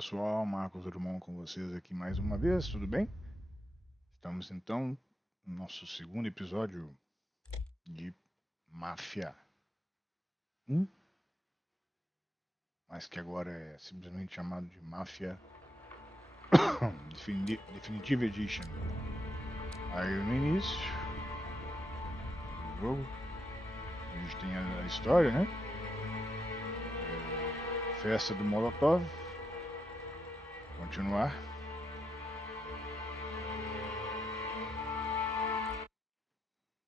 pessoal, Marcos Drummond com vocês aqui mais uma vez, tudo bem? Estamos então no nosso segundo episódio de Mafia 1, mas que agora é simplesmente chamado de Mafia Definitive Edition. Aí no início do jogo a gente tem a história, né? Festa do Molotov. Continuar.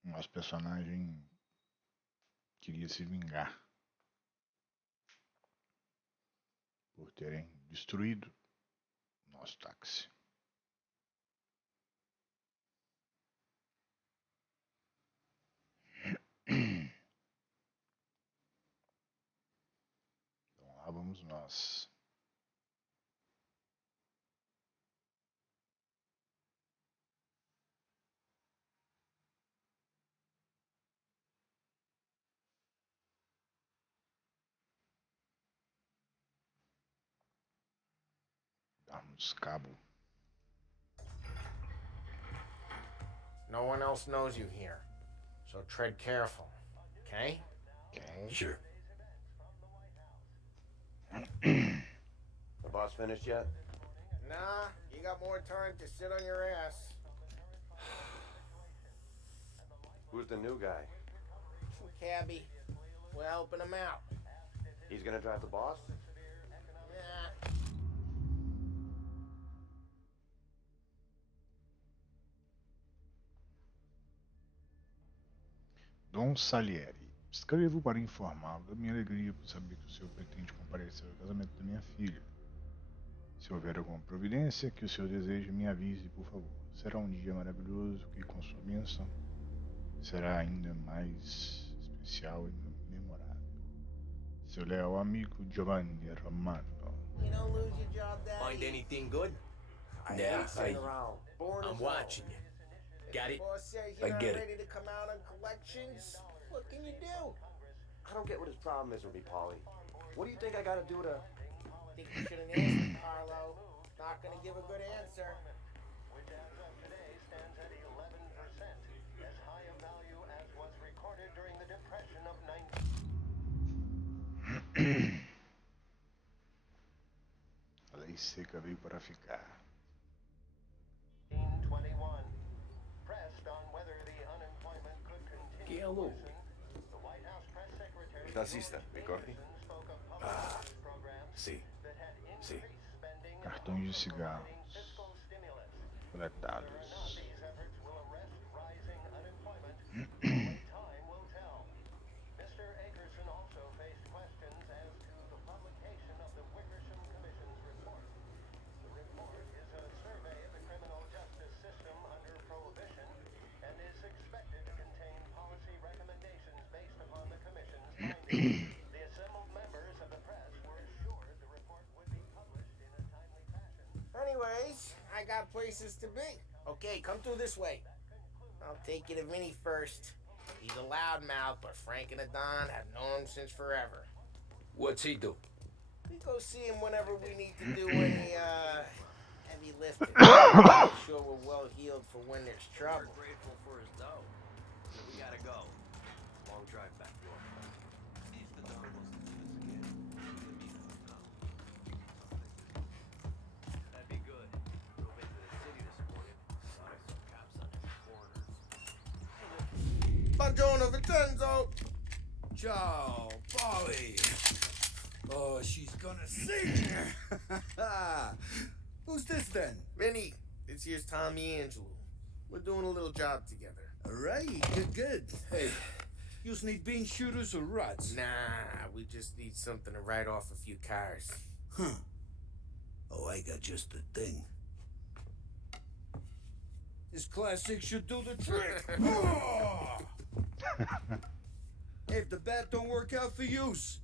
Nosso personagem queria se vingar por terem destruído nosso táxi. Então lá vamos nós. Darmos cabo. No one else knows you here, so tread careful, okay? Okay. Sure. The boss finished yet? Nah, you got more time to sit on your ass. Who's the new guy? Some cabbie. We're helping him out. He's gonna drive the boss? Nah. Dom Salieri. Escrevo para informá-lo da minha alegria por saber que o senhor pretende comparecer ao casamento da minha filha. Se houver alguma providência que o senhor deseje, me avise, por favor. Será um dia maravilhoso que, com sua bênção, será ainda mais especial e memorável. Seu leal amigo Giovanni Romano. You don't lose your job, Daddy. Find anything good? Yeah, I'm watching you. Got it? Boss says I you're not get it. ready to come out on collections. What can you do? I don't get what his problem is with me, Paulie. What do you think I gotta do to... Think you should have asked him, Carlo. Not gonna give a good answer. Which as of today stands at 11%, as high a value as was recorded during the Depression of 19... A lei seca veio para ficar. 1921. Pressed on whether the unemployment could continue Que hello. to loosen, the White House press secretary Taxista, ricordi? spoke of public programs Sì. that had Sì. increased spending and Cartões de cigarros fiscal stimulus. coletados. These efforts will arrest rising unemployment. Only time will tell. Mr. Akerson also faced questions as to the publication of the Wickersham Commission's report. The report is a survey of the criminal justice system under prohibition and is expected to contain policy recommendations based upon the Commission's findings. The assembled members of the press were assured the report would be published in a timely fashion. Anyways, I got places to be. Okay, come through this way. I'll take you to Vinny first. He's a loudmouth, but Frank and the Don have known him since forever. What's he do? We go see him whenever we need to do any, heavy lifting. Make sure we're well healed for when there's trouble. We're grateful for his dough. We gotta go. Long drive back to our farm. See if the Don wants to do this again. That'd be good. Drove into the city this morning. Thought I saw cops on every corner. Buongiorno, Vincenzo! Ciao, Polly. Oh, she's gonna sing. Who's this then? Vinny, this here's Tommy Angelo. We're doing a little job together. All right, good. Hey, you need bean shooters or rods? Nah, we just need something to write off a few cars. Huh. Oh, I got just the thing. This classic should do the trick. Oh! Hey, if the bat don't work out for use,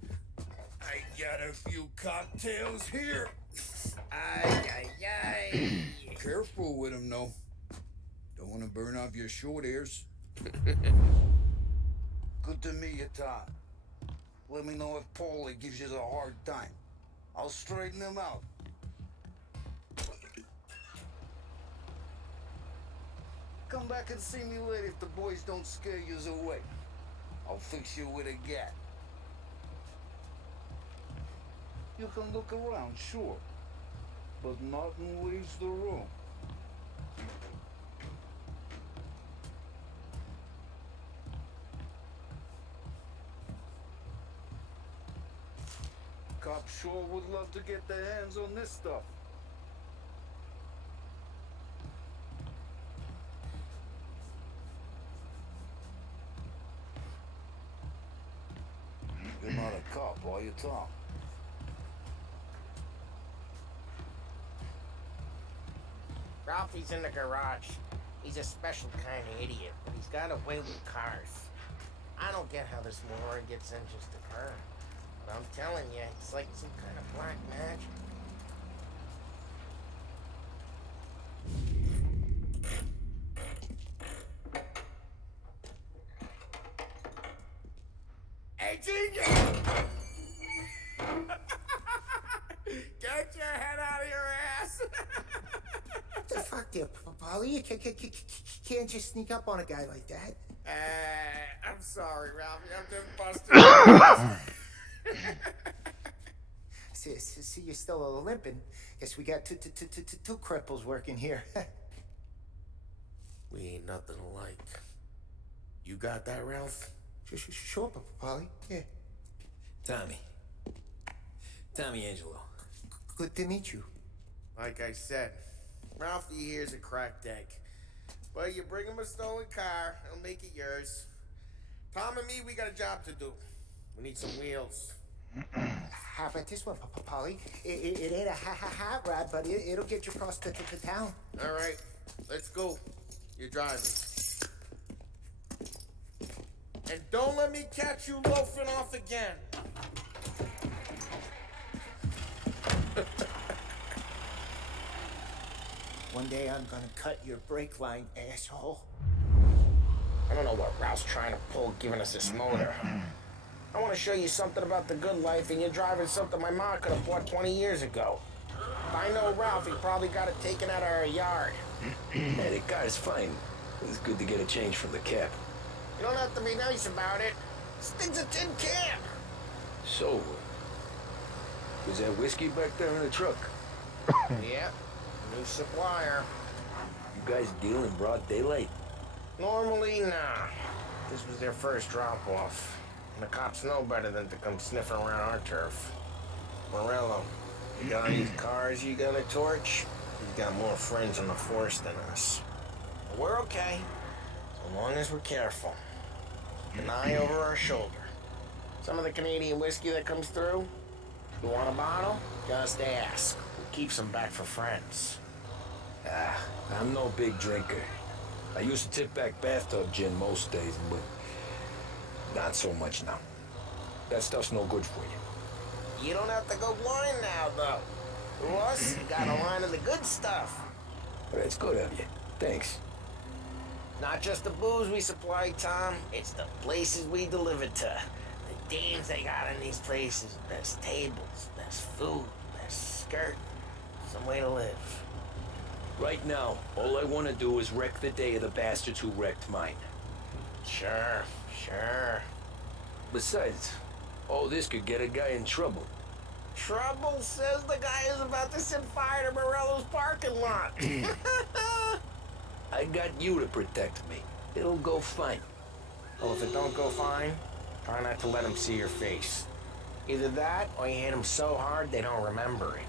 I got a few cocktails here. Ay. Careful with them, though. Don't want to burn off your short ears. Good to meet you, Todd. Let me know if Paulie gives you a hard time. I'll straighten him out. Come back and see me later if the boys don't scare yous away. I'll fix you with a gat. You can look around, sure. But Martin leaves the room. Cops sure would love to get their hands on this stuff. You're not a cop, are you, Tom? Ralphie's in the garage. He's a special kind of idiot, but he's got a way with cars. I don't get how this moron gets in just a car. But I'm telling you, it's like some kind of black magic. Hey, Genius! Get your head out of your ass! What the fuck there, Polly? You can't just sneak up on a guy like that. I'm sorry, Ralphie. I'm just busting. See, you're still limping. Guess we got two cripples working here. We ain't nothing alike. You got that, Ralph? Sure, Polly. Yeah. Tommy Angelo. Good to meet you. Like I said, Ralphie here's a cracked egg. But you bring him a stolen car, he'll make it yours. Tom and me, we got a job to do. We need some wheels. How about this one, Polly? It ain't a hot rod, but it'll get you across to town. All right, let's go. You're driving. And don't let me catch you loafing off again. One day I'm gonna cut your brake line, asshole. I don't know what Ralph's trying to pull giving us this motor. I want to show you something about the good life, and you're driving something my mom could have bought 20 years ago. If I know Ralph, he probably got it taken out of our yard. Hey, the car's fine. It's good to get a change from the cab. You don't have to be nice about it. This thing's a tin can. So, was there whiskey back there in the truck? Yeah, new supplier. You guys deal in broad daylight? Normally, nah. This was their first drop-off. And the cops know better than to come sniffing around our turf. Morello, you got any cars you got a torch? You've got more friends on the force than us. But we're okay, so long as we're careful. Keep an eye over our shoulder. Some of the Canadian whiskey that comes through, you want a bottle? Just ask. We'll keep some back for friends. I'm no big drinker. I used to tip back bathtub gin most days, but not so much now. That stuff's no good for you. You don't have to go blind now, though. To us, you got a line of the good stuff. That's good of you. Thanks. Not just the booze we supply, Tom. It's the places we deliver to. The dames they got in these places. Best tables, best food, best skirt. Some way to live. Right now, all I want to do is wreck the day of the bastards who wrecked mine. Sure. Besides, all this could get a guy in trouble. Trouble says the guy is about to set fire to Morello's parking lot. I got you to protect me. It'll go fine. Well, if it don't go fine, try not to let them see your face. Either that, or you hit them so hard they don't remember it.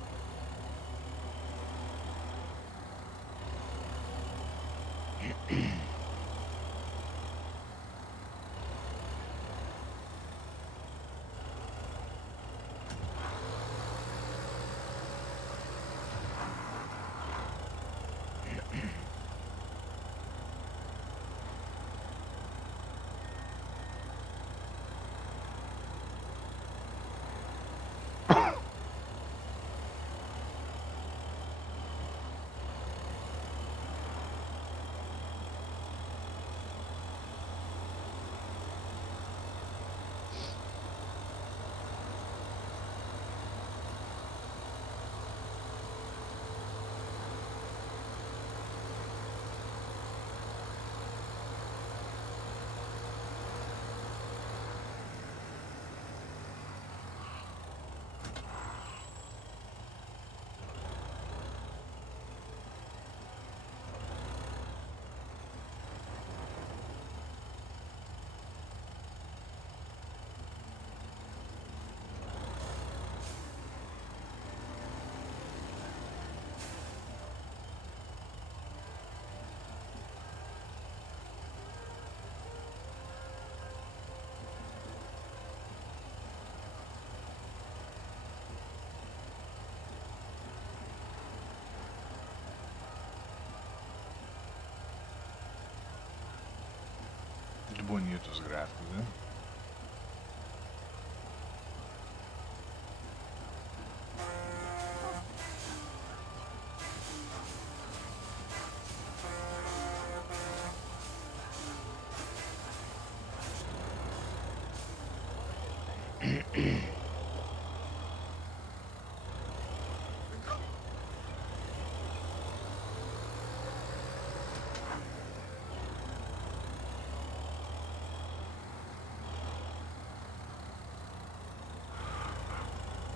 bonitos os gráficos, né?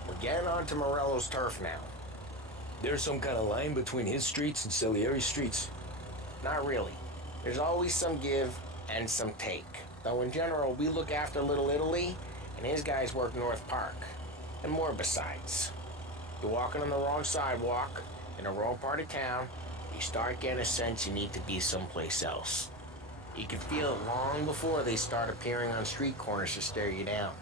We're getting onto Morello's turf now. There's some kind of line between his streets and Salieri's streets. Not really. There's always some give and some take. Though in general, we look after Little Italy, and his guys work North Park. And more besides. You're walking on the wrong sidewalk, in the wrong part of town, you start getting a sense you need to be someplace else. You can feel it long before they start appearing on street corners to stare you down.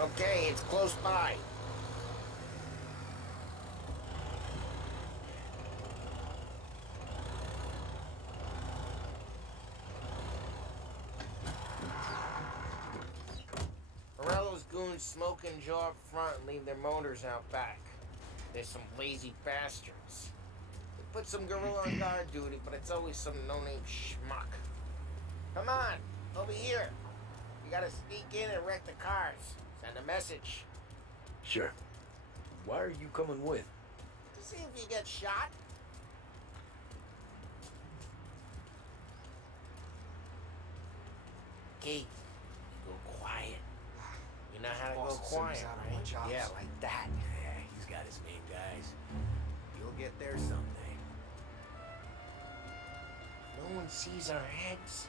Okay, it's close by. Morello's goons smoke and jaw up front and leave their motors out back. There's some lazy bastards. They put some gorilla on guard duty, but it's always some no-name schmuck. Come on, over here. You gotta sneak in and wreck the cars. Send a message. Sure. Why are you coming with? To see if you get shot. Okay, you go quiet. You know how to go quiet, right? Yeah, like that. Yeah, he's got his main guys. You'll get there someday. No one sees our heads.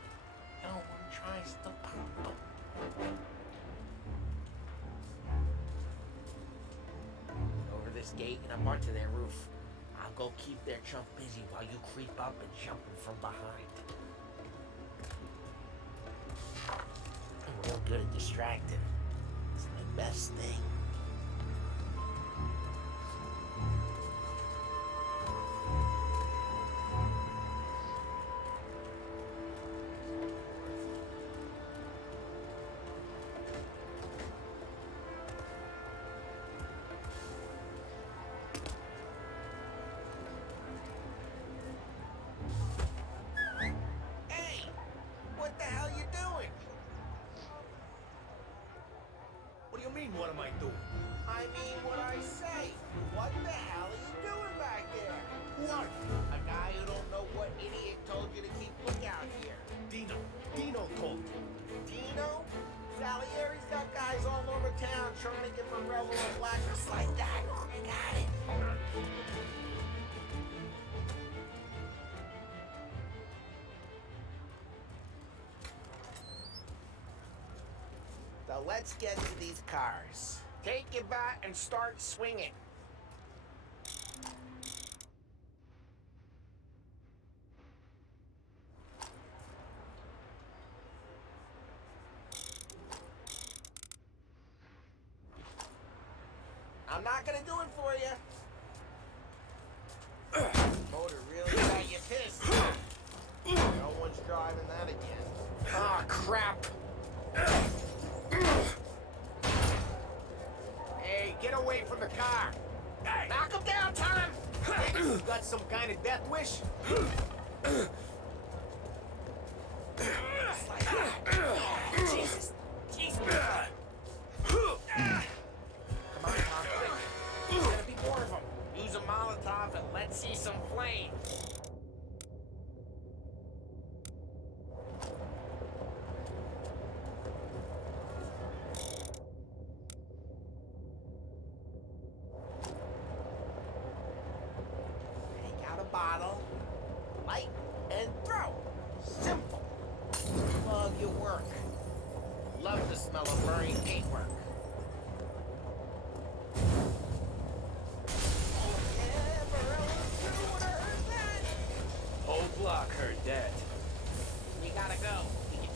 No one tries to pop them. Over this gate and up onto their roof. I'll go keep their chump busy while you creep up and jump him from behind. I'm real good at distracting. It's my best thing. Hey! What the hell you doing? What do you mean, what am I doing? I mean what I say. What the hell are you doing back there? What? A guy who don't know what idiot told you to keep lookout here. Dino told me. Dino? Salieri's got guys all over town trying to get Morello a blacklist like that. I got it. So let's get to these cars. Take your bat and start swinging. I'm not gonna do it for you. Motor really got you pissed. No one's driving that again. Ah, crap. Hey, get away from the car. Hey. Knock him down, Tom. You got some kind of death wish? Jesus. Jesus. Come on, Tom, quick. There's gonna be more of them. Use a Molotov and let's see some flame. Take out a bottle, light, and throw. Simple. Love your work. Love the smell of burning paintwork.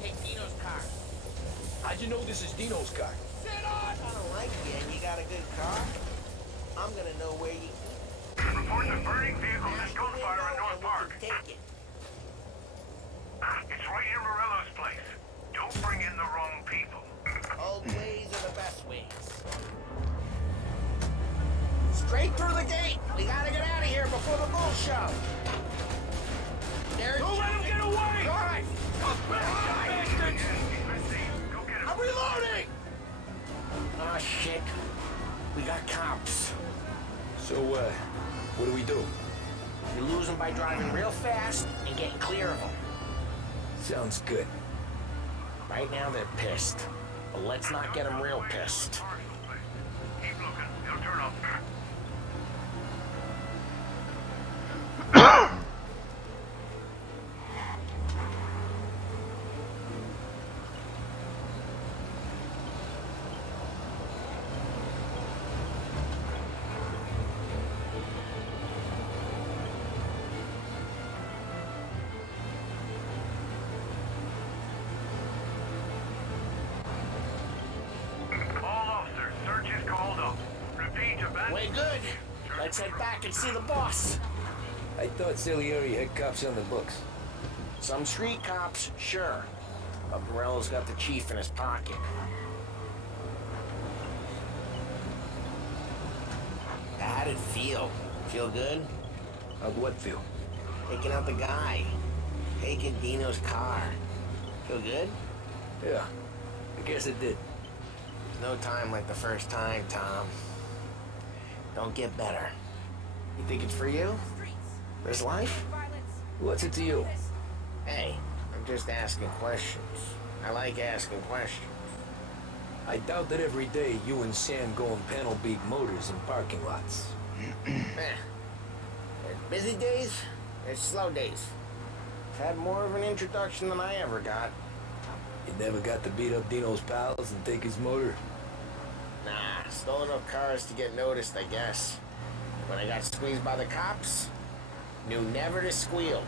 Take Dino's car. How'd you know this is Dino's car? Sit on! I don't like you and you got a good car. I'm gonna know where you Reports of burning vehicles smash and the window gunfire in North and we Park. can take it. It's right near Morello's place. Don't bring in the wrong people. Old ways are the best ways. Straight through the gate. We gotta get out of here before the bull show. There's Don't let him get away! Drive! Bastards! Let's see. Go get him. I'm reloading! Oh shit. We got cops. So, what do we do? We lose them by driving real fast and getting clear of them. Sounds good. Right now they're pissed. But let's not get them real pissed. Keep looking. They'll turn up. All officers, search is called up. Repeat, abandoned. Way good. Let's head back and see the boss. I thought Salieri had cops on the books. Some street cops, sure. But Morello's got the chief in his pocket. How'd it feel? Feel good? How'd what feel? Taking out the guy. Taking Dino's car. Feel good? Yeah, I guess it did. No time like the first time, Tom. Don't get better. You think it's for you? This life? What's it to you? Hey, I'm just asking questions. I like asking questions. I doubt that every day you and Sam go and panel beat motors in parking lots. There's busy days, there's slow days. I've had more of an introduction than I ever got. You never got to beat up Dino's pals and take his motor? Nah, stole enough cars to get noticed, I guess. When I got squeezed by the cops, knew never to squeal.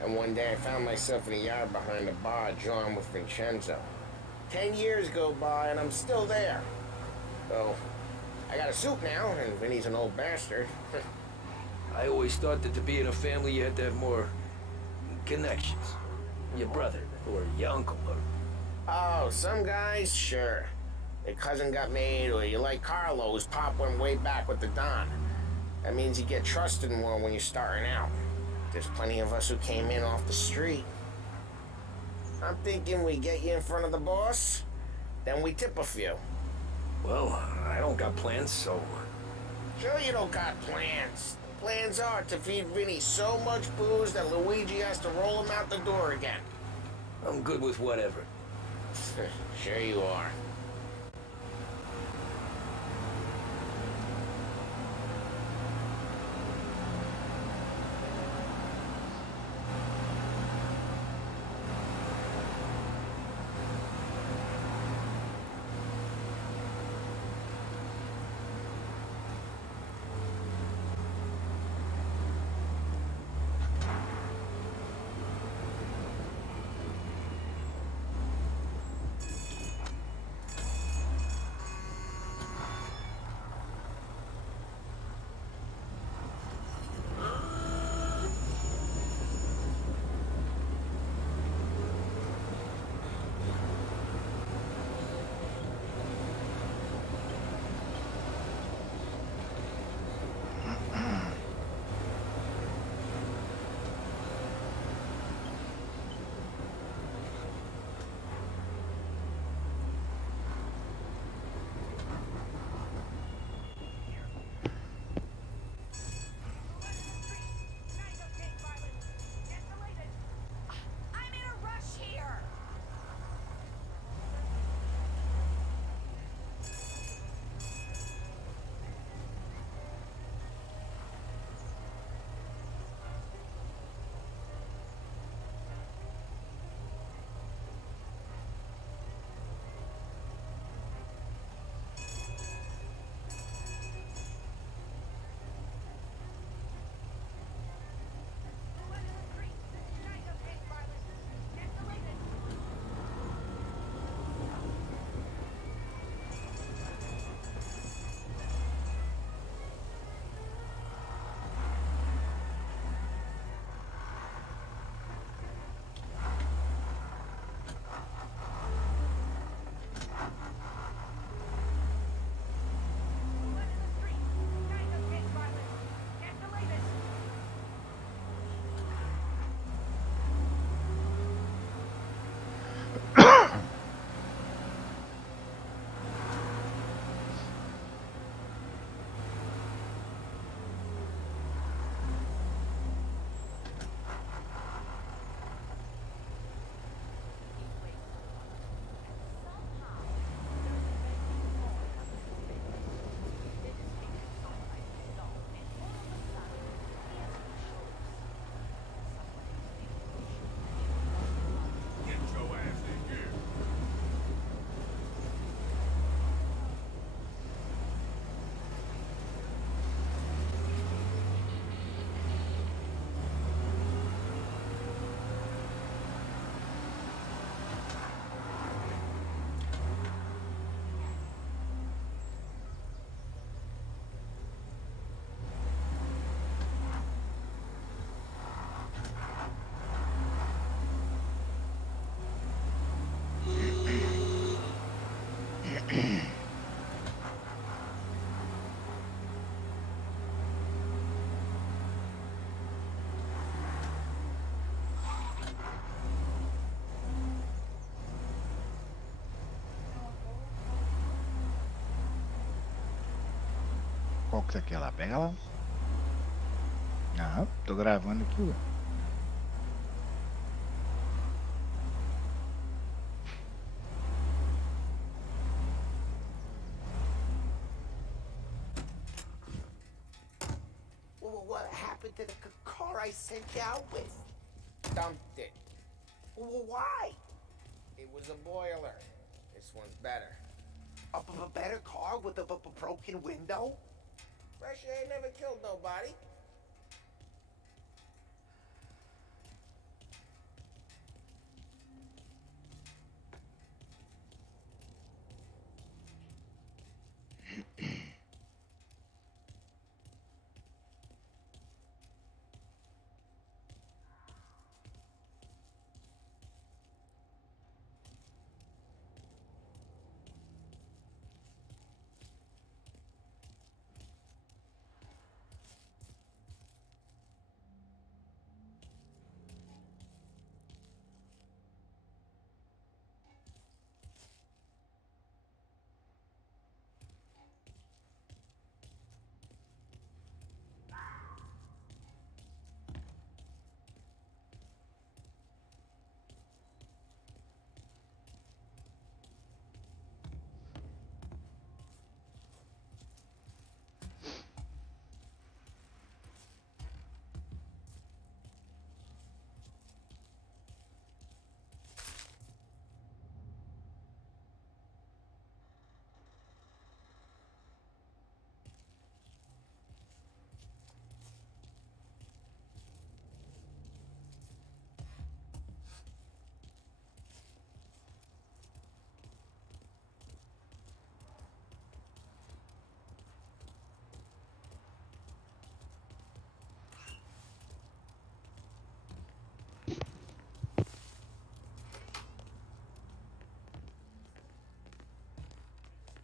And one day I found myself in a yard behind a bar drawn with Vincenzo. 10 years go by and I'm still there. So, I got a suit now, and Vinny's an old bastard. I always thought that to be in a family you had to have more connections. Your brother, or your uncle, or... Oh, some guys, sure. Their cousin got made, or you like Carlos, Pop went way back with the Don. That means you get trusted more when you're starting out. There's plenty of us who came in off the street. I'm thinking we get you in front of the boss, then we tip a few. Well, I don't got plans, so... Sure you don't got plans. Plans are to feed Vinny so much booze that Luigi has to roll him out the door again. I'm good with whatever. Sure you are. Qual que você quer lá? Pega lá. Ah, tô gravando aqui, ué. What happened to the car I sent you out with? Dumped it. Why? It was a boiler. This one's better. A better car with a broken window? Fresh air never killed nobody.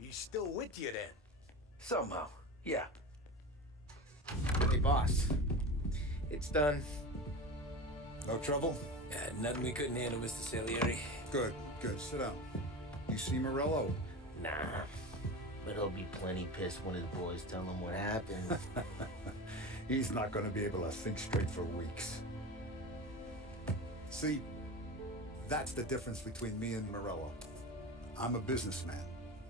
He's still with you then? Somehow, yeah. Hey, boss. It's done. No trouble? Nothing we couldn't handle, Mr. Salieri. Good, good. Sit down. You see Morello? Nah. But he'll be plenty pissed when his boys tell him what happened. He's not going to be able to think straight for weeks. See, that's the difference between me and Morello. I'm a businessman.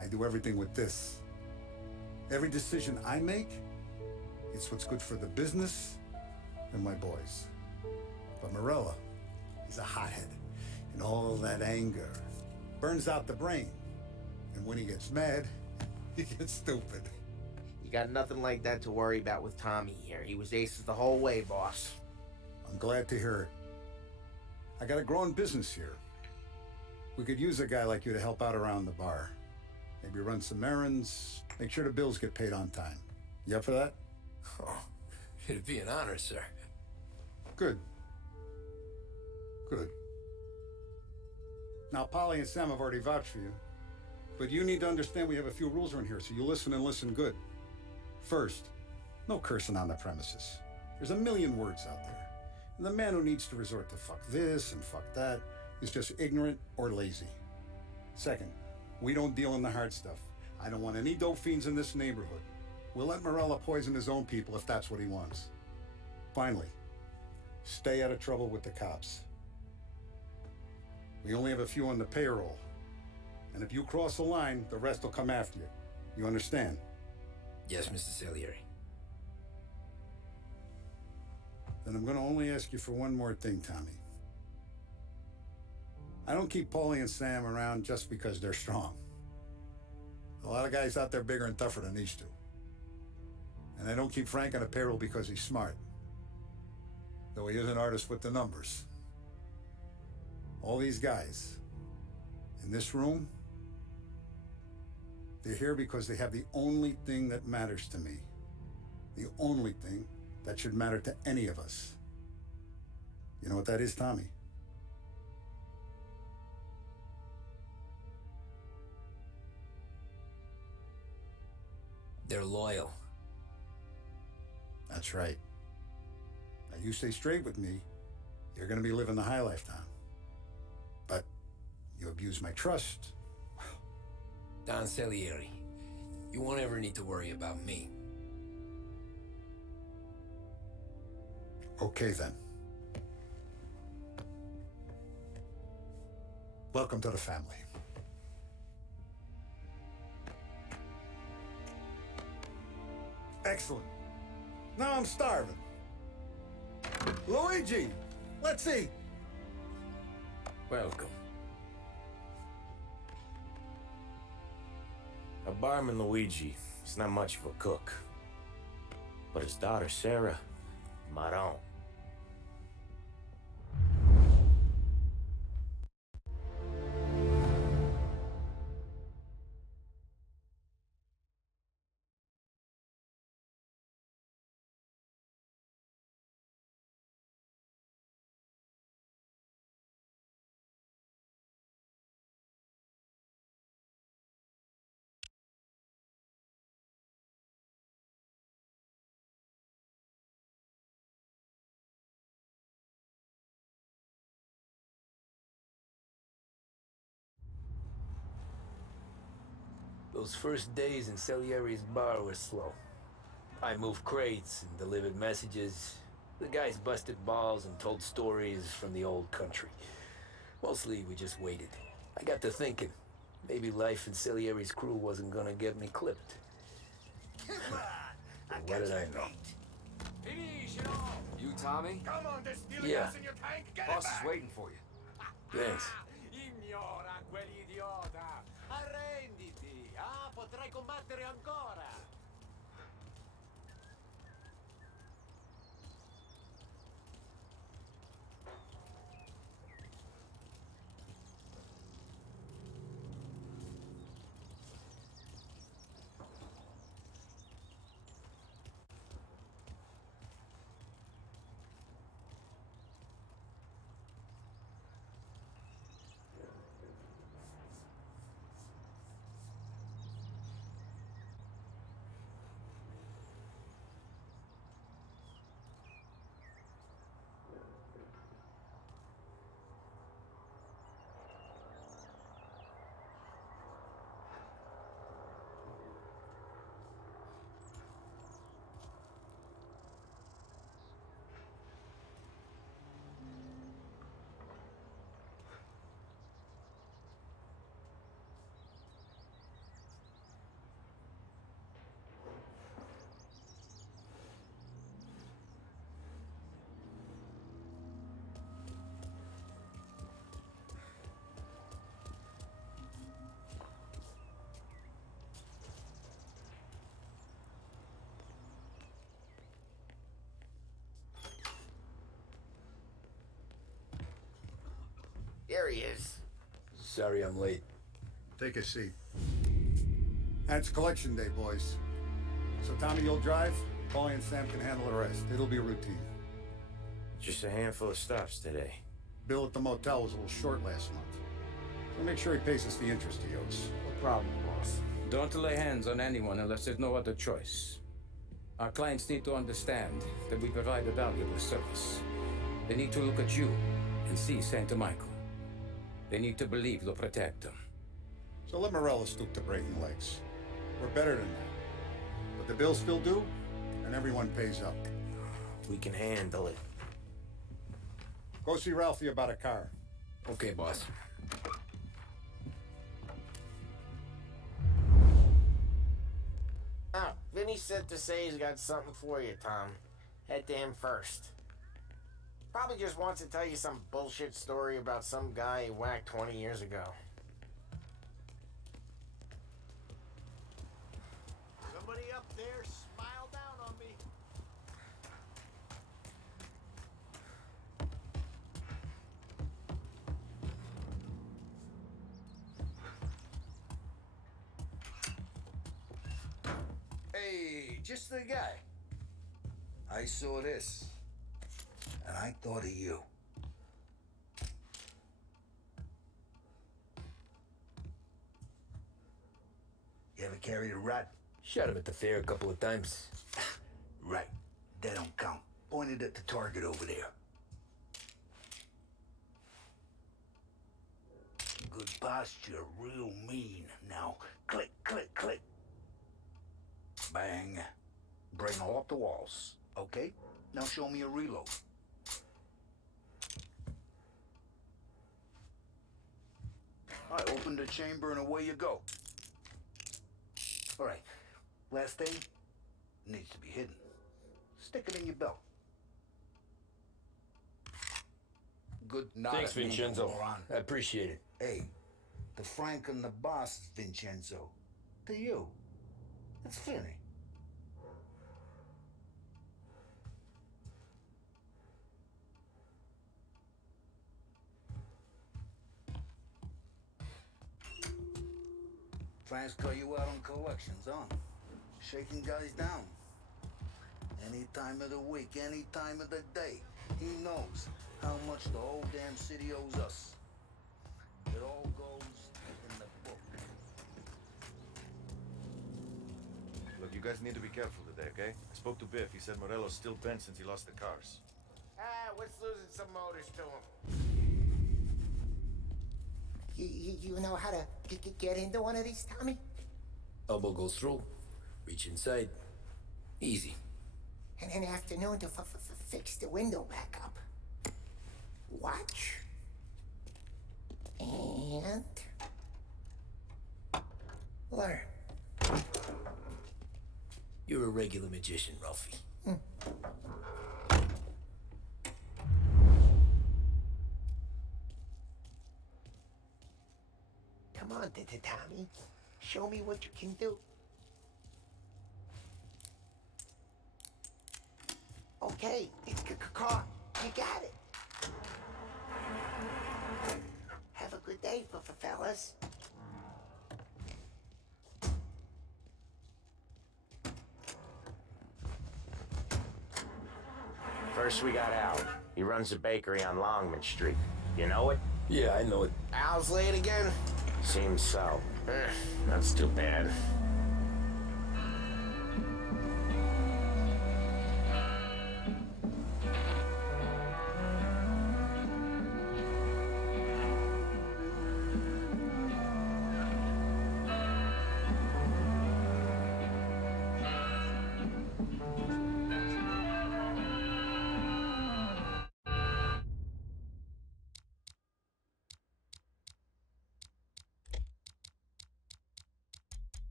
I do everything with this. Every decision I make, it's what's good for the business and my boys. But Morello, he's a hothead. And all that anger burns out the brain. And when he gets mad, he gets stupid. You got nothing like that to worry about with Tommy here. He was aces the whole way, boss. I'm glad to hear it. I got a growing business here. We could use a guy like you to help out around the bar. Maybe run some errands, make sure the bills get paid on time. You up for that? Oh, it'd be an honor, sir. Good. Good. Now, Polly and Sam have already vouched for you. But you need to understand we have a few rules around here, so you listen and listen good. First, no cursing on the premises. There's a million words out there. And the man who needs to resort to fuck this and fuck that is just ignorant or lazy. Second, we don't deal in the hard stuff. I don't want any dope fiends in this neighborhood. We'll let Morella poison his own people if that's what he wants. Finally, stay out of trouble with the cops. We only have a few on the payroll. And if you cross the line, the rest will come after you. You understand? Yes, Mr. Salieri. Then I'm going to only ask you for one more thing, Tommy. I don't keep Paulie and Sam around just because they're strong. A lot of guys out there bigger and tougher than these two. And I don't keep Frank on a payroll because he's smart. Though he is an artist with the numbers. All these guys in this room, they're here because they have the only thing that matters to me. The only thing that should matter to any of us. You know what that is, Tommy? They're loyal. That's right. Now you stay straight with me, you're gonna be living the high life, Tom. But you abuse my trust. Don Salieri, you won't ever need to worry about me. Okay, then. Welcome to the family. Excellent. Now I'm starving. Luigi, let's eat. Welcome. Our barman Luigi is not much of a cook. But his daughter Sarah, Maron. Those first days in Salieri's bar were slow. I moved crates and delivered messages. The guys busted balls and told stories from the old country. Mostly, we just waited. I got to thinking, maybe life in Salieri's crew wasn't gonna get me clipped. But what did I know? You, Tommy? Come on, there's stealing Yeah. gas in your tank. Get Boss it is back. waiting for you. Thanks. Ignora quell'idiota! Arrenditi! Ah, potrai combattere ancora! Here he is. Sorry I'm late. Take a seat. And it's collection day, boys. So Tommy, you'll drive. Paulie and Sam can handle the rest. It'll be routine. Just a handful of stops today. Bill at the motel was a little short last month. So make sure he pays us the interest he owes. No problem, boss. Don't lay hands on anyone unless there's no other choice. Our clients need to understand that we provide a valuable service. They need to look at you and see Santa Michael. They need to believe you'll protect them. So let Morella stoop to breaking legs. We're better than that. But the bill's still due, and everyone pays up. We can handle it. Go see Ralphie about a car. Okay, boss. Oh, Vinny said to say he's got something for you, Tom. Head to him first. Probably just wants to tell you some bullshit story about some guy he whacked 20 years ago. Somebody up there smile down on me. Hey, just the guy. I saw this, and I thought of you. You ever carried a rat? Shot him at the fair a couple of times. Right. That don't count. Pointed at the target over there. Good posture, real mean. Now, click, click, click. Bang. Bring all up the walls. Okay? Now show me a reload. I open the chamber and away you go. All right, last thing needs to be hidden. Stick it in your belt. Good nod. Thanks, at me, Vincenzo. moron. I appreciate it. Hey, the Frank and the boss, Vincenzo. To you, it's Finny. Frank's cut you out on collections, huh? Shaking guys down. Any time of the week, any time of the day. He knows how much the whole damn city owes us. It all goes in the book. Look, you guys need to be careful today, okay? I spoke to Biff. He said Morello's still bent since he lost the cars. What's losing some motors to him? You know how to get into one of these, Tommy? Elbow goes through. Reach inside. Easy. And an afternoon to fix the window back up. Watch. And... learn. You're a regular magician, Ralphie. Come on, Tommy. Show me what you can do. Okay, it's caught. You got it. Have a good day, fellas. First we got Al. He runs a bakery on Longman Street. You know it? Yeah, I know it. Al's late again? Seems so. That's too bad.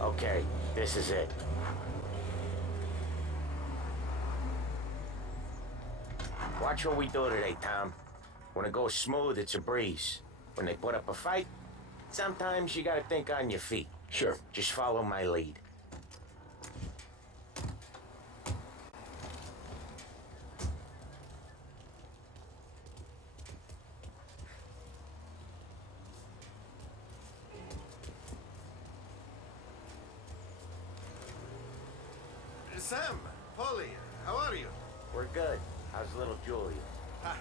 Okay, this is it. Watch what we do today, Tom. When it goes smooth, it's a breeze. When they put up a fight, sometimes you gotta think on your feet. Sure. Just follow my lead. Sam, Polly, how are you? We're good. How's little Julia? Ah,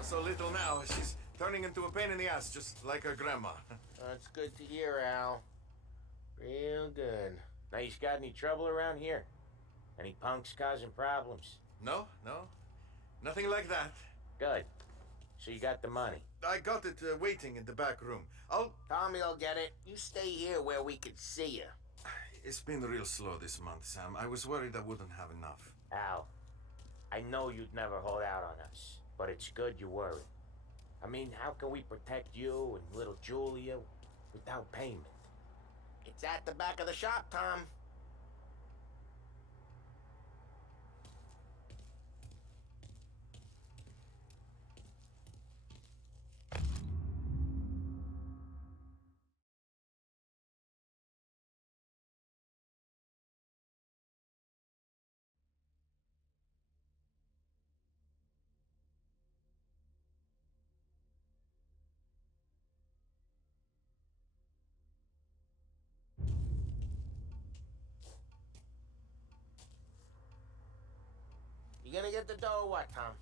so little now. She's turning into a pain in the ass, just like her grandma. That's good to hear, Al. Real good. Now, you got any trouble around here? Any punks causing problems? No, nothing like that. Good. So you got the money? I got it waiting in the back room. Tommy will get it. You stay here where we can see you. It's been real slow this month, Sam. I was worried I wouldn't have enough. Al, I know you'd never hold out on us, but it's good you worry. I mean, how can we protect you and little Julia without payment? It's at the back of the shop, Tom. You gonna get the dough or what, Tom?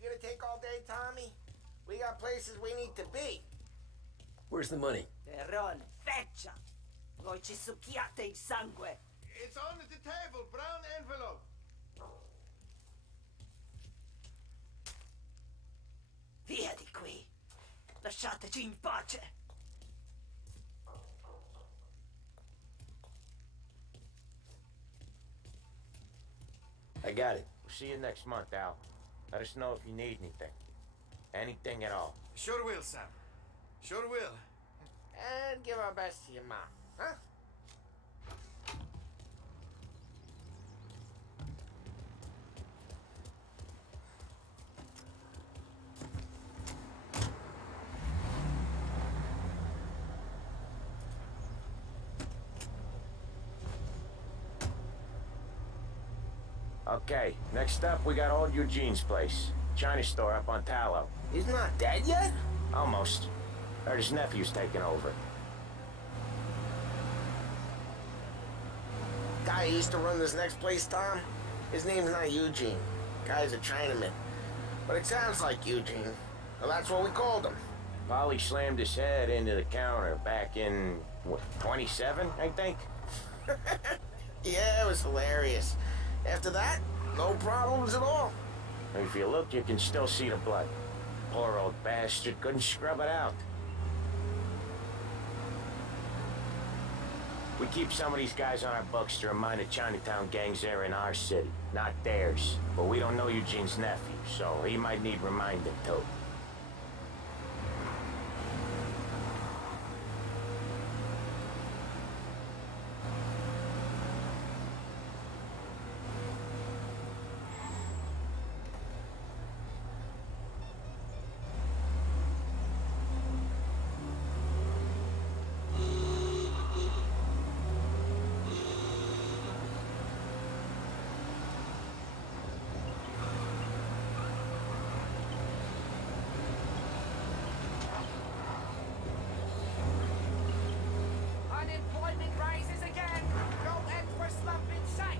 You gonna take all day, Tommy? We got places we need to be. Where's the money? Teron, feccia! Voi ci succhiate il sangue! It's on the table, brown envelope. Via di qui! Lasciateci in pace! I got it. We'll see you next month, Al. Let us know if you need anything. Anything at all. Sure will, Sam. Sure will. And give our best to your mom, huh? Okay, next up we got old Eugene's place. China store up on Tallow. He's not dead yet? Almost. Heard his nephew's taking over. Guy who used to run this next place, Tom? His name's not Eugene. Guy's a Chinaman. But it sounds like Eugene. Well, that's what we called him. Polly slammed his head into the counter back in, what, 27, I think? Yeah, it was hilarious. After that, no problems at all. If you look, you can still see the blood. Poor old bastard couldn't scrub it out. We keep some of these guys on our books to remind the Chinatown gangs they're in our city, not theirs. But we don't know Eugene's nephew, so he might need reminding too. Unemployment rises again! No end for slump in sight!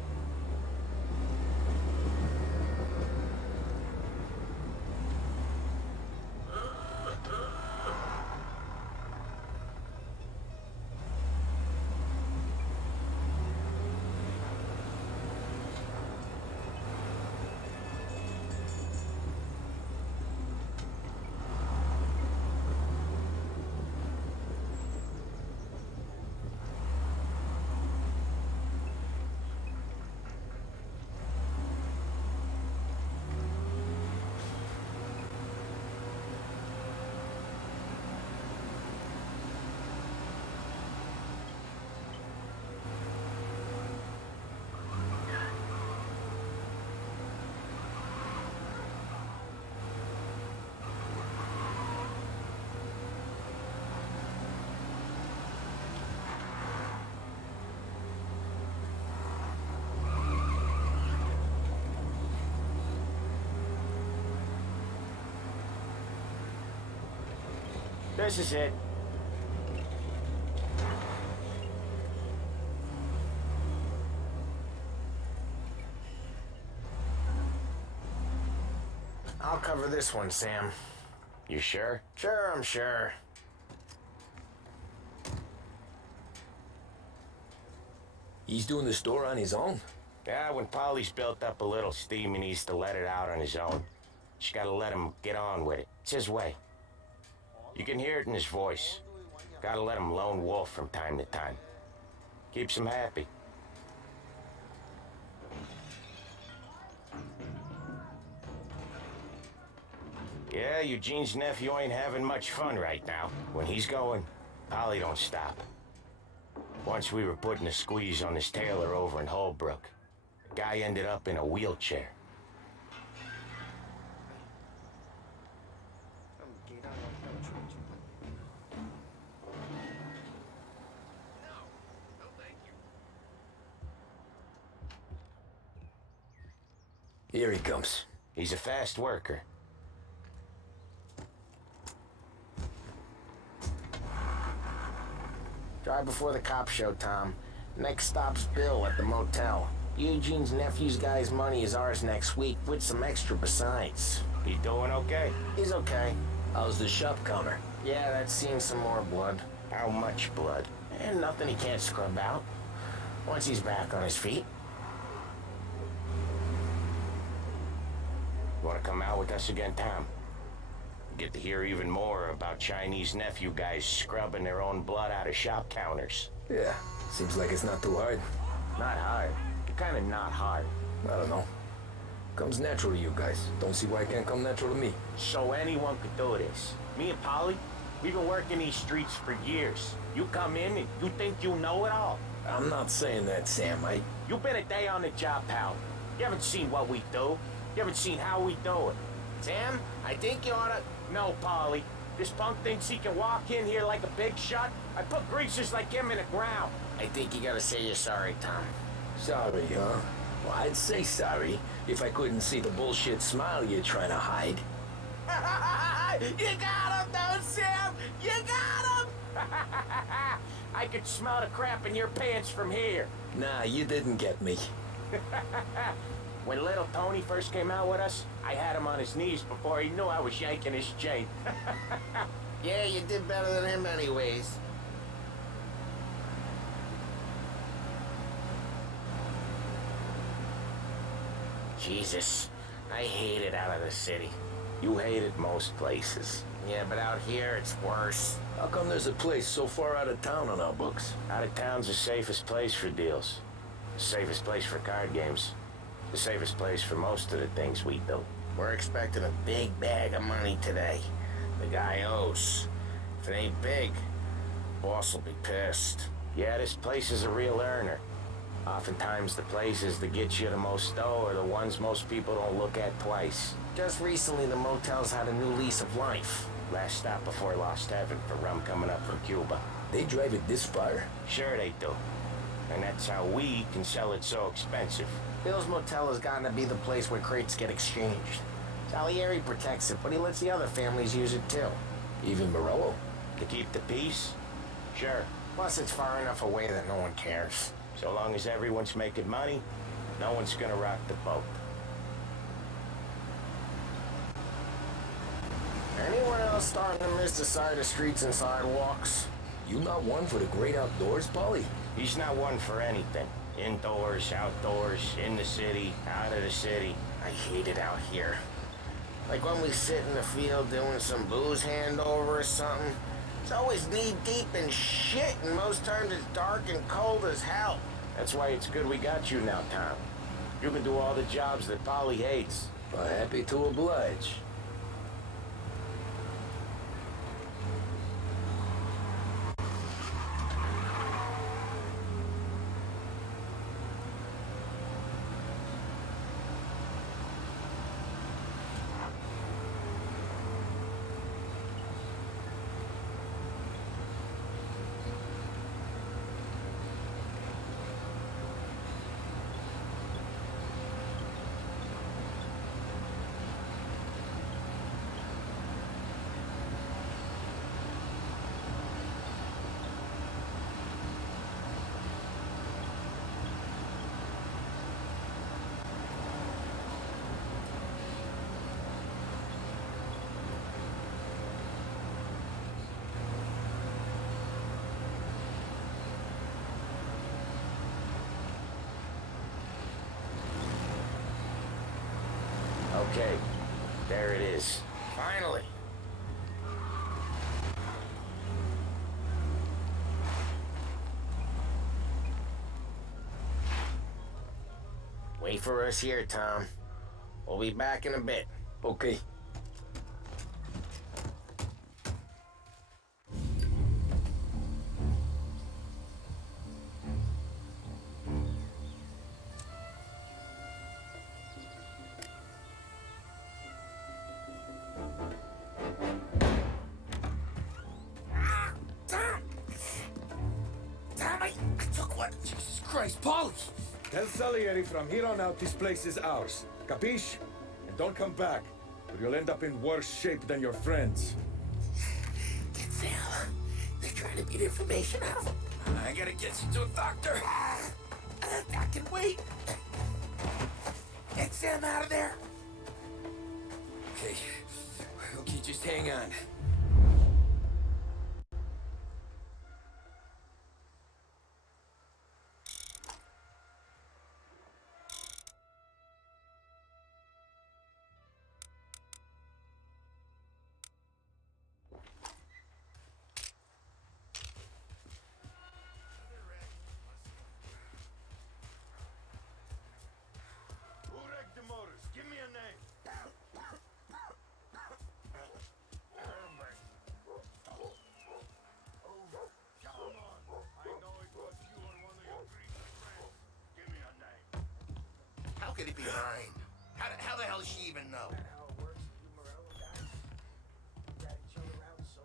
This is it. I'll cover this one, Sam. You sure? Sure, I'm sure. He's doing the store on his own? Yeah, when Polly's built up a little steam, he needs to let it out on his own. Just gotta let him get on with it. It's his way. You can hear it in his voice. Gotta let him lone wolf from time to time. Keeps him happy. Yeah, Eugene's nephew ain't having much fun right now. When he's going, Polly don't stop. Once we were putting a squeeze on this tailor over in Holbrook. The guy ended up in a wheelchair. Here he comes. He's a fast worker. Drive before the cops show, Tom. Next stop's Bill at the motel. Eugene's nephew's guy's money is ours next week, with some extra besides. He doing okay? He's okay. How's the shop counter? Yeah, that's seen some more blood. How much blood? And nothing he can't scrub out. Once he's back on his feet. You wanna come out with us again, Tom? Get to hear even more about Chinese nephew guys scrubbing their own blood out of shop counters. Yeah, seems like it's not too hard. Not hard. Kinda not hard. I don't know. Comes natural to you guys. Don't see why it can't come natural to me. So anyone could do this. Me and Polly, we've been working these streets for years. You come in and you think you know it all. I'm not saying that, Sam. You've been a day on the job, pal. You haven't seen what we do. You haven't seen how we do it. Sam, I think you oughta... No, Polly. This punk thinks he can walk in here like a big shot. I put greasers like him in the ground. I think you gotta say you're sorry, Tom. Sorry, huh? Well, I'd say sorry if I couldn't see the bullshit smile you're trying to hide. You got him, though, Sam! You got him! I could smell the crap in your pants from here. Nah, you didn't get me. When little Tony first came out with us, I had him on his knees before he knew I was yanking his chain. Yeah, you did better than him anyways. Jesus, I hate it out of the city. You hate it most places. Yeah, but out here it's worse. How come there's a place so far out of town on our books? Out of town's the safest place for deals. The safest place for card games. The safest place for most of the things we do. We're expecting a big bag of money today. The guy owes. If it ain't big, boss will be pissed. Yeah, this place is a real earner. Oftentimes the places that get you the most dough are the ones most people don't look at twice. Just recently the motel's had a new lease of life. Last stop before Lost Heaven for rum coming up from Cuba. They drive it this far? Sure they do. And that's how we can sell it so expensive. Bill's Motel has gotten to be the place where crates get exchanged. Salieri protects it, but he lets the other families use it too. Even Morello? To keep the peace? Sure. Plus it's far enough away that no one cares. So long as everyone's making money, no one's gonna rock the boat. Anyone else starting to miss the side of streets and sidewalks? You not one for the great outdoors, Polly? He's not one for anything. Indoors, outdoors, in the city, out of the city. I hate it out here. Like when we sit in the field doing some booze handover or something. It's always knee-deep in shit, and most times it's dark and cold as hell. That's why it's good we got you now, Tom. You can do all the jobs that Polly hates. Well, happy to oblige. Okay, there it is. Finally. Wait for us here, Tom. We'll be back in a bit. Okay. I took one. Jesus Christ, Polly! Tell Salieri from here on out this place is ours. Capiche? And don't come back, or you'll end up in worse shape than your friends. Get Sam. They're trying to beat information out. I gotta get you to a doctor. I can wait. Get Sam out of there. Okay. Okay, just hang on. Who wrecked the motors? Give me a name. How could it be mine? How the hell does she even know? How it works, you Morello guys. Rat each other out so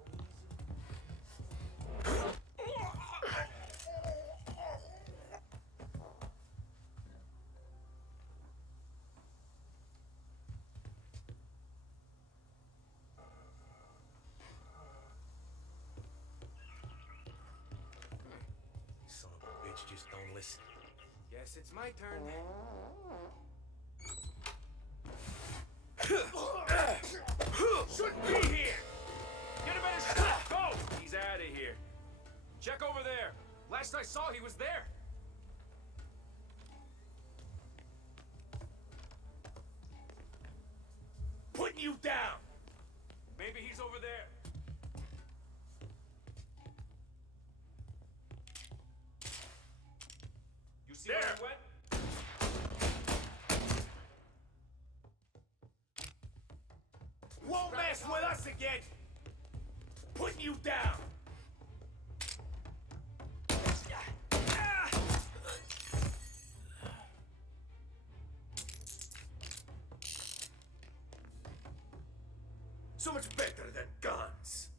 Son of a bitch just don't listen. Guess it's my turn. Shouldn't be here! Get him in his truck! Go! He's out of here. Check over there. Last I saw, he was there. Putting you down! Maybe he's over there. You see where he went? Won't mess with us again! Putting you down! So much better than guns!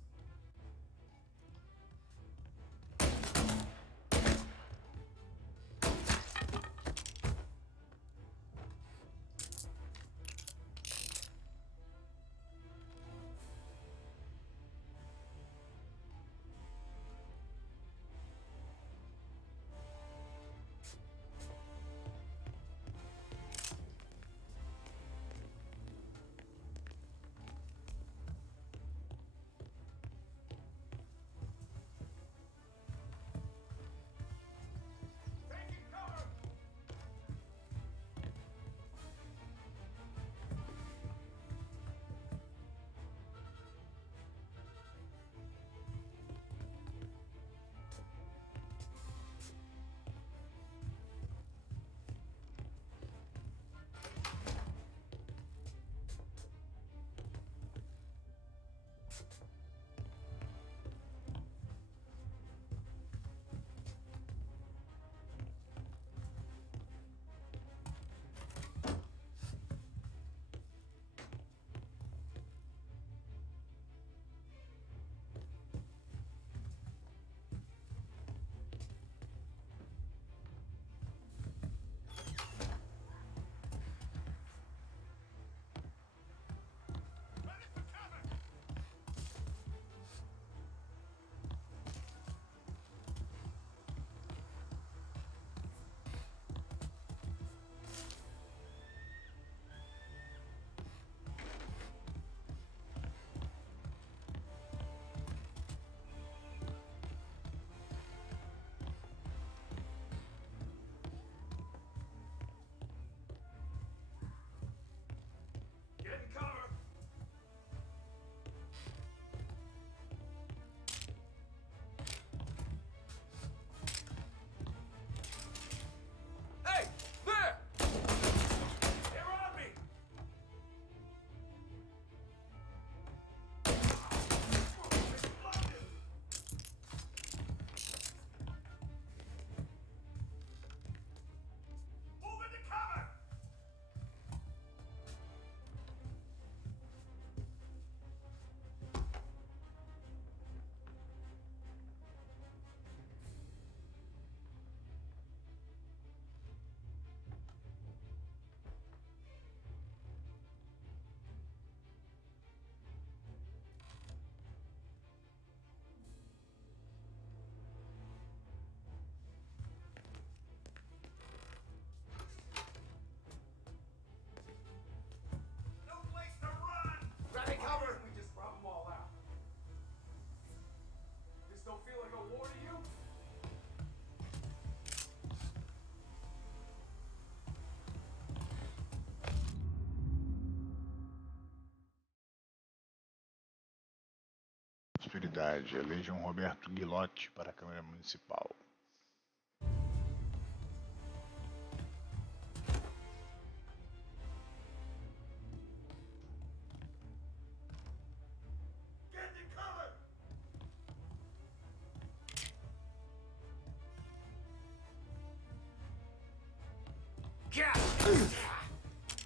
prosperidade. Elejam Roberto Guilotti para a Câmara Municipal.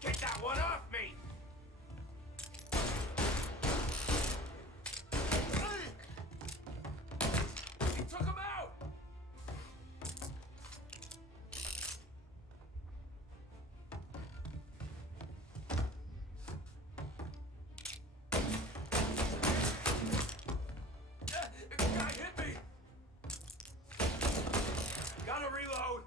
Get that one off me! He took him out! The guy hit me! Gotta reload!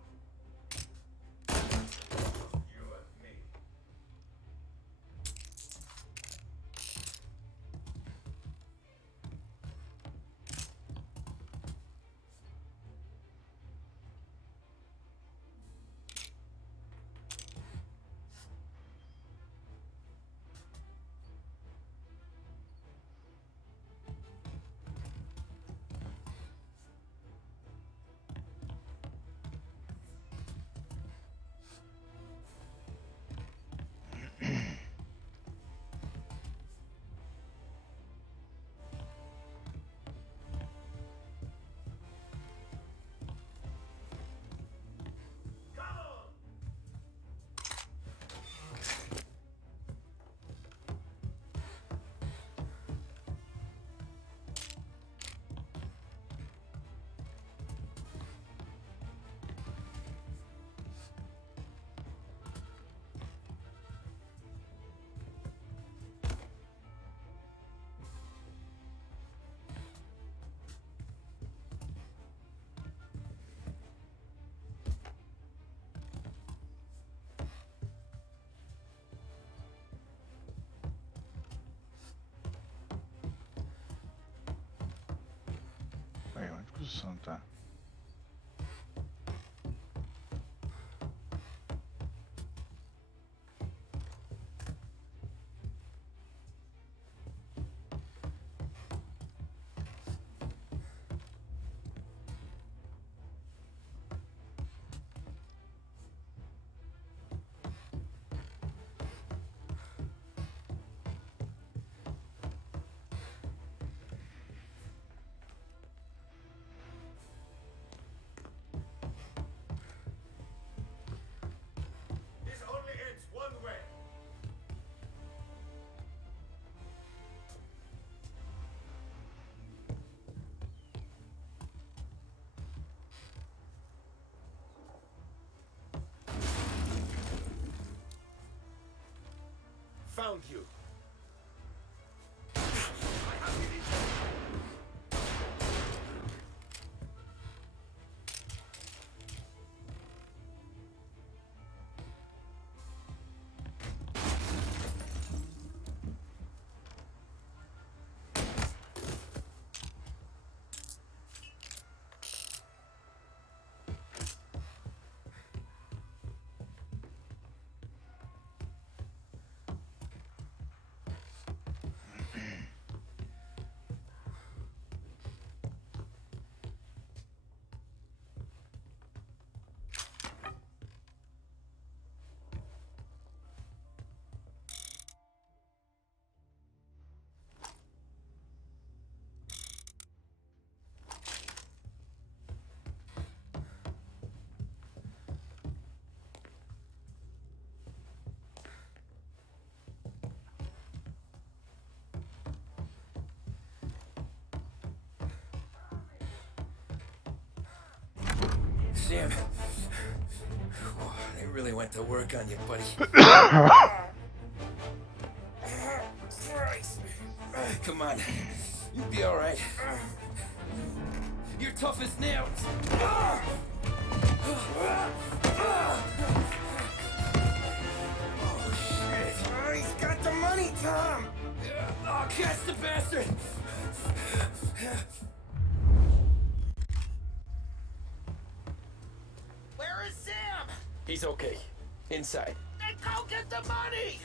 Aí, onde que o Sam tá? This only ends one way. Found you. Sam, they really went to work on you, buddy. Christ. Come on, you'll be all right. You're tough as nails. Oh, shit. Oh, he's got the money, Tom. Oh, catch the bastard. Where is Sam? He's okay. Inside. Then go get the money!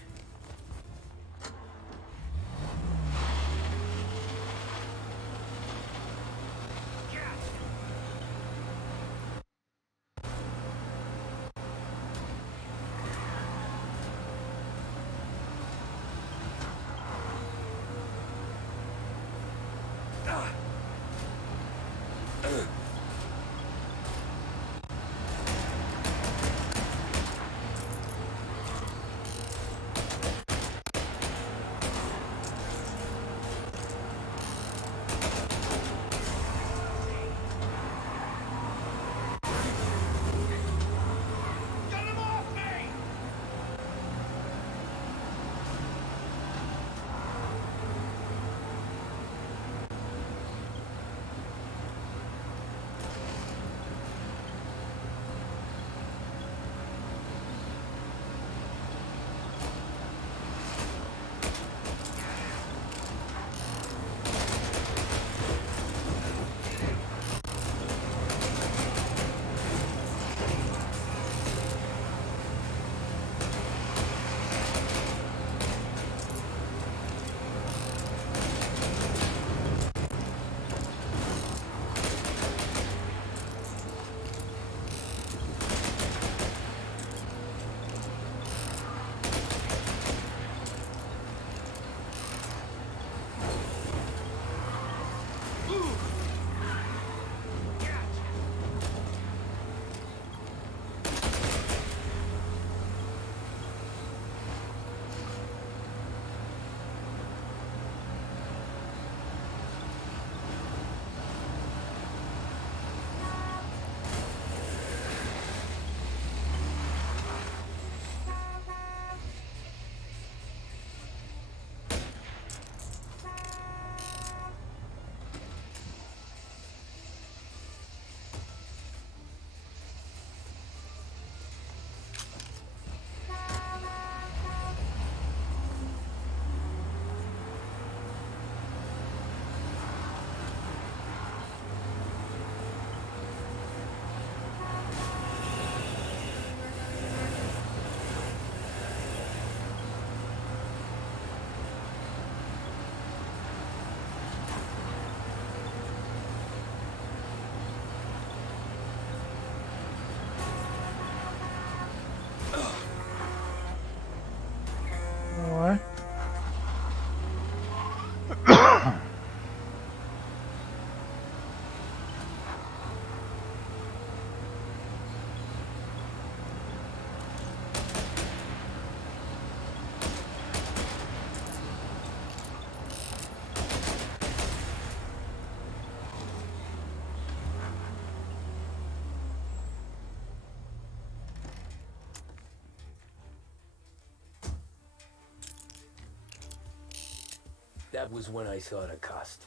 That was when I saw the cost.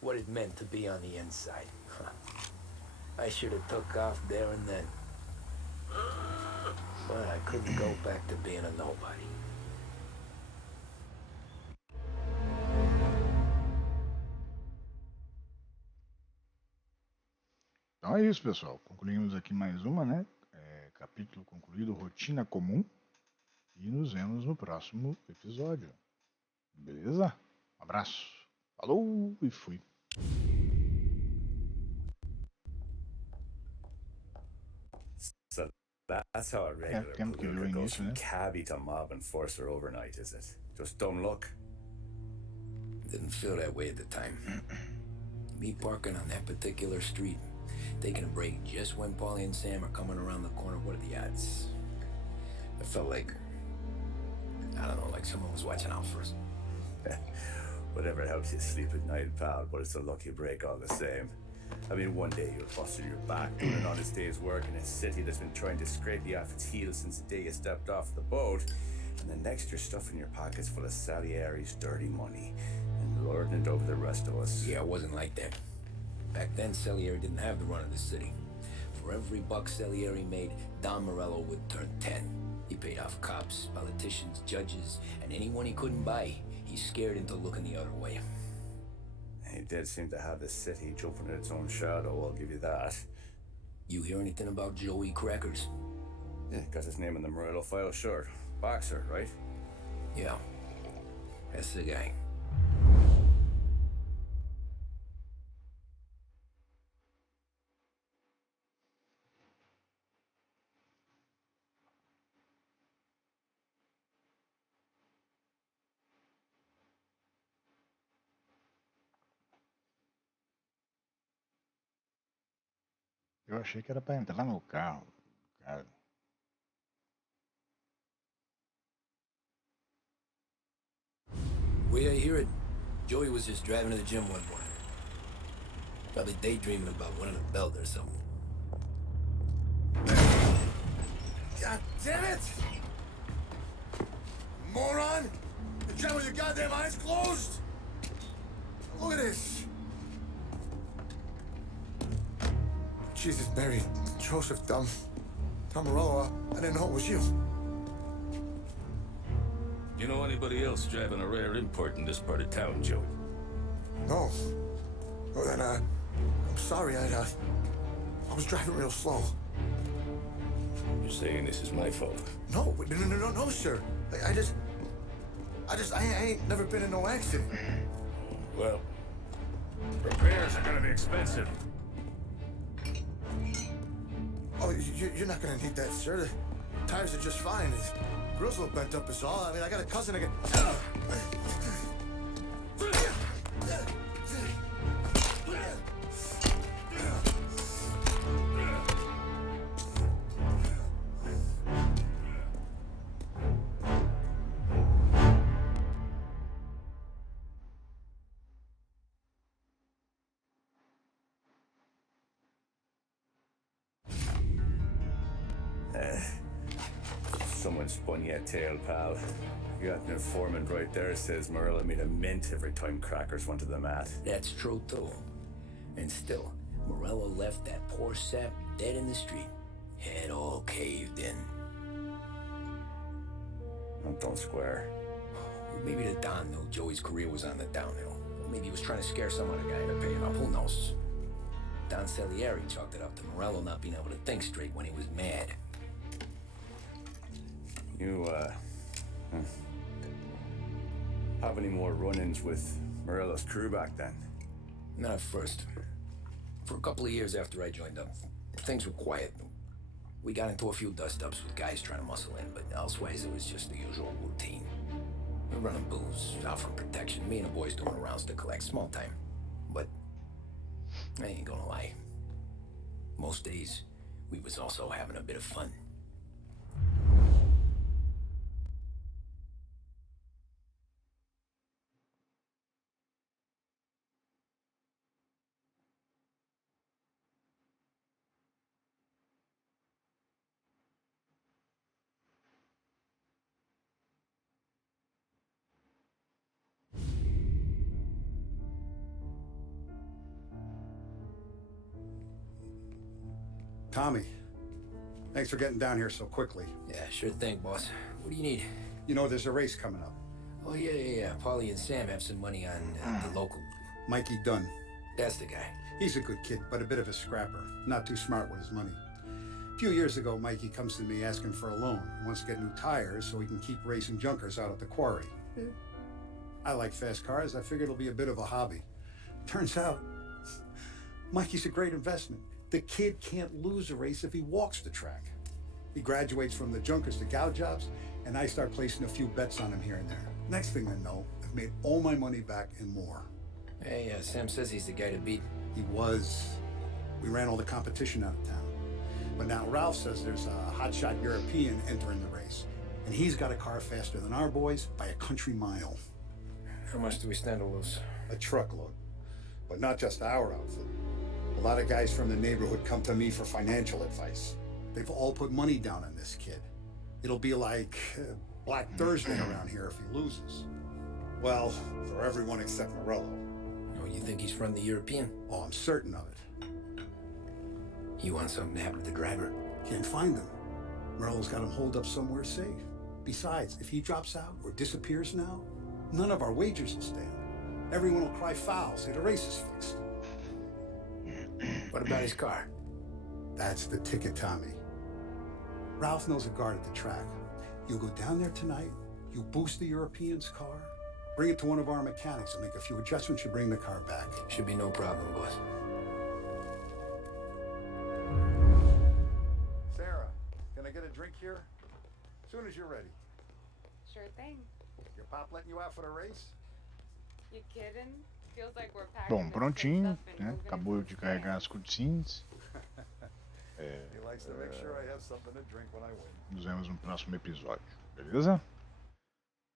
What it meant to be on the inside. I should have took off there and then. But I couldn't go back to being a nobody. Então é isso, pessoal. Concluímos aqui mais uma, né? Capítulo concluído, Rotina Comum. E nos vemos no próximo episódio. Beleza? Um abraço. Falou e fui. So that's how a regular polluter goes from cabbie to mob enforcer overnight, is it? Just dumb luck? Didn't feel that way at the time. Me parking on that particular street, taking a break just when Paulie and Sam are coming around the corner, what are the odds? I felt like, I don't know, like someone was watching out for us. Whatever helps you sleep at night, pal, but it's a lucky break all the same. I mean, one day you'll bustle your back doing an honest day's work in a city that's been trying to scrape you off its heels since the day you stepped off the boat, and the next you're stuffing your pockets full of Salieri's dirty money and lording it over the rest of us. Yeah, it wasn't like that. Back then, Salieri didn't have the run of the city. For every buck Salieri made, Don Morello would turn 10. He paid off cops, politicians, judges, and anyone he couldn't buy, he scared into looking the other way. He did seem to have the city jumping at its own shadow, I'll give you that. You hear anything about Joey Crackers? Yeah, got his name in the Morello file, sure. Boxer, right? Yeah, that's the guy. Eu achei que era pra entrar no carro, cara. The way I hear it, Joey was just driving to the gym one morning. Probably daydreaming about winning a belt or something. God damn it! Moron! You trying with your goddamn eyes closed? Look at this! Jesus, Mary, Joseph, Tom Morello, I didn't know it was you. You know anybody else driving a rare import in this part of town, Joey? No. Well then, I'm sorry, I was driving real slow. You're saying this is my fault? No, no, sir. I ain't never been in no accident. Well, repairs are gonna be expensive. Oh, you're not gonna need that, sir. The tires are just fine. The grill's a little bent up is all. I mean, I got a cousin again. Someone spun you a tail, pal. You got an informant right there says Morello made a mint every time Crackers went to the mat. That's true, too. And still, Morello left that poor sap dead in the street. Head all caved in. Don't square. Maybe the Don knew Joey's career was on the downhill. Or maybe he was trying to scare some other guy into paying up. Who knows? Don Salieri chalked it up to Morello not being able to think straight when he was mad. You, have any more run-ins with Morello's crew back then? Not at first. For a couple of years after I joined up, things were quiet. We got into a few dust-ups with guys trying to muscle in, but elsewise it was just the usual routine. We're running booze, offering protection, me and the boys doing rounds to collect, small time. But I ain't gonna lie. Most days, we was also having a bit of fun. Tommy, thanks for getting down here so quickly. Yeah, sure thing, boss. What do you need? You know, there's a race coming up. Oh, yeah. Paulie and Sam have some money on the local. Mikey Dunn. That's the guy. He's a good kid, but a bit of a scrapper. Not too smart with his money. A few years ago, Mikey comes to me asking for a loan. He wants to get new tires so he can keep racing junkers out at the quarry. I like fast cars. I figured it'll be a bit of a hobby. Turns out, Mikey's a great investment. The kid can't lose a race if he walks the track. He graduates from the junkers to gal jobs, and I start placing a few bets on him here and there. Next thing I know, I've made all my money back and more. Hey, Sam says he's the guy to beat. He was. We ran all the competition out of town. But now Ralph says there's a hotshot European entering the race. And he's got a car faster than our boys by a country mile. How much do we stand to lose? A truckload. But not just our outfit. A lot of guys from the neighborhood come to me for financial advice. They've all put money down on this kid. It'll be like Black Thursday around here if he loses. Well, for everyone except Morello. Oh, you think he's from the European? Oh, I'm certain of it. You want something to happen to the driver? Can't find him. Morello's got him holed up somewhere safe. Besides, if he drops out or disappears now, none of our wagers will stand. Everyone will cry foul, say the race is fixed. What about his car? That's the ticket, Tommy. Ralph knows a guard at the track. You go down there tonight, you boost the European's car, bring it to one of our mechanics and make a few adjustments, you bring the car back. Should be no problem, boss. Sarah, can I get a drink here? As soon as you're ready. Sure thing. Your pop letting you out for the race? You kidding? Feels like we're packing. Bom, prontinho, né? Acabou de carregar as cutscenes. He likes to make sure I have something to drink when I win. Nos vemos no próximo episódio, beleza?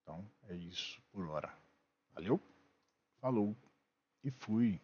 Então é isso por hora. Valeu, falou e fui.